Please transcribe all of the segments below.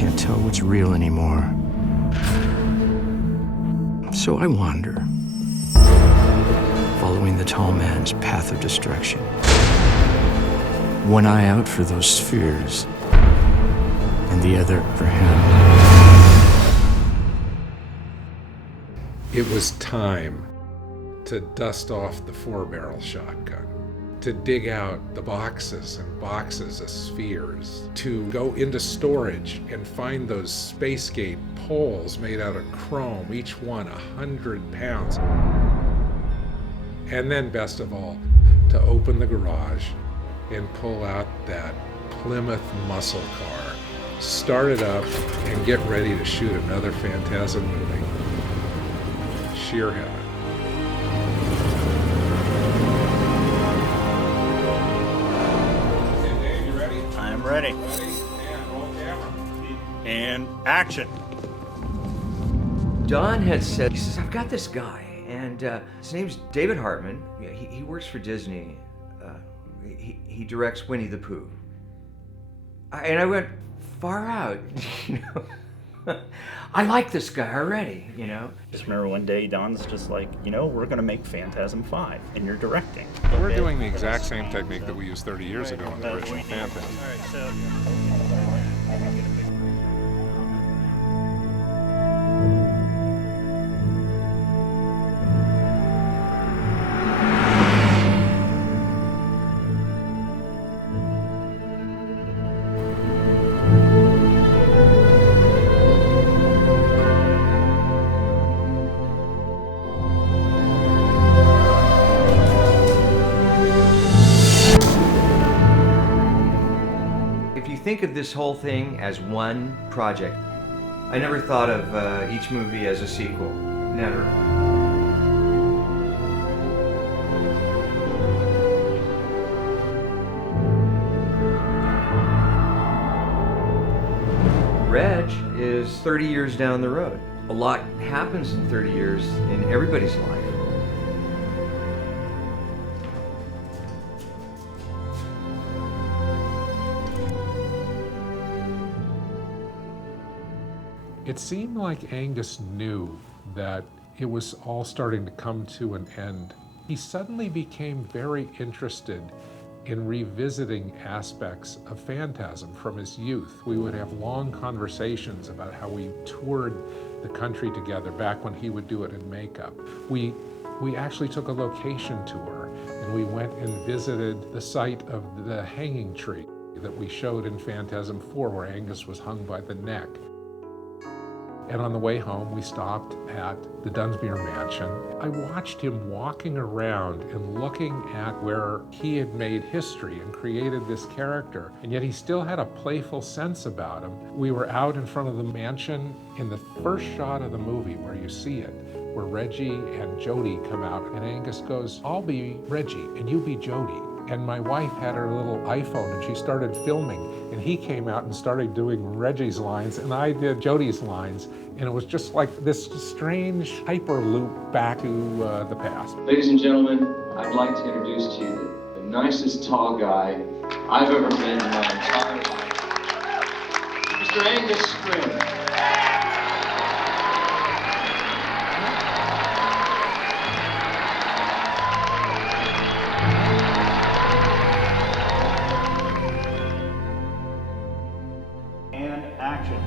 can't tell what's real anymore. So I wander, following the tall man's path of destruction. One eye out for those spheres, and the other for him. It was time to dust off the 4-barrel shotgun, to dig out the boxes and boxes of spheres, to go into storage and find those Spacegate poles made out of chrome, each one 100 pounds. And then, best of all, to open the garage and pull out that Plymouth muscle car, start it up, and get ready to shoot another Phantasm movie. Sheer heaven. Okay, Dave, you ready? I'm ready. Ready? And roll camera. And action. Don had said, he says, I've got this guy, and his name's David Hartman. Yeah, he works for Disney. He directs Winnie the Pooh. And I went, far out, you know. I like this guy already, you know. Just remember one day Don's just like, you know, we're gonna make Phantasm 5 and you're directing. We're doing the exact same technique that we used 30 years ago in the original Phantasm. Alright, so think of this whole thing as one project. I never thought of each movie as a sequel. Never. Reg is 30 years down the road. A lot happens in 30 years in everybody's life. It seemed like Angus knew that it was all starting to come to an end. He suddenly became very interested in revisiting aspects of Phantasm from his youth. We would have long conversations about how we toured the country together back when he would do it in makeup. We actually took a location tour and we went and visited the site of the hanging tree that we showed in Phantasm 4 where Angus was hung by the neck. And on the way home, we stopped at the Dunsmuir Mansion. I watched him walking around and looking at where he had made history and created this character, and yet he still had a playful sense about him. We were out in front of the mansion in the first shot of the movie where you see it, where Reggie and Jody come out, and Angus goes, I'll be Reggie and you be Jody. And my wife had her little iPhone and she started filming, and he came out and started doing Reggie's lines and I did Jody's lines, and it was just like this strange hyperloop back to the past. Ladies and gentlemen, I'd like to introduce to you the nicest tall guy I've ever met in my entire life, Mr. Angus Scrimm. action.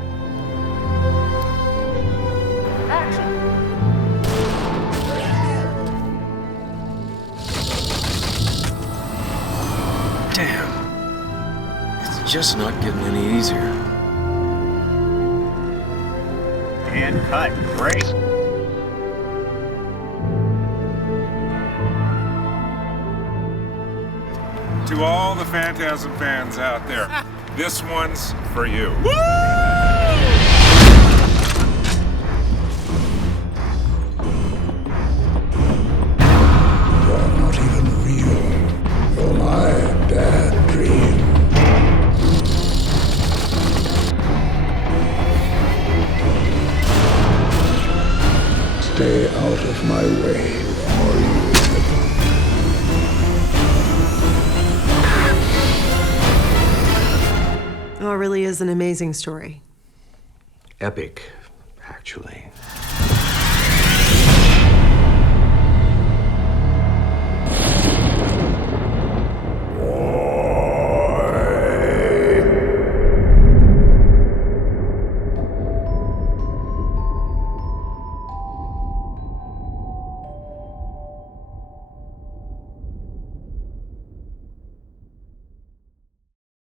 Damn. It's just not getting any easier. And cut. Great. To all the Phantasm fans out there, this one's for you. Woo! You're not even real. You're my bad dream. Stay out of my way, or you will. Oh, it really is an amazing story. epic, actually.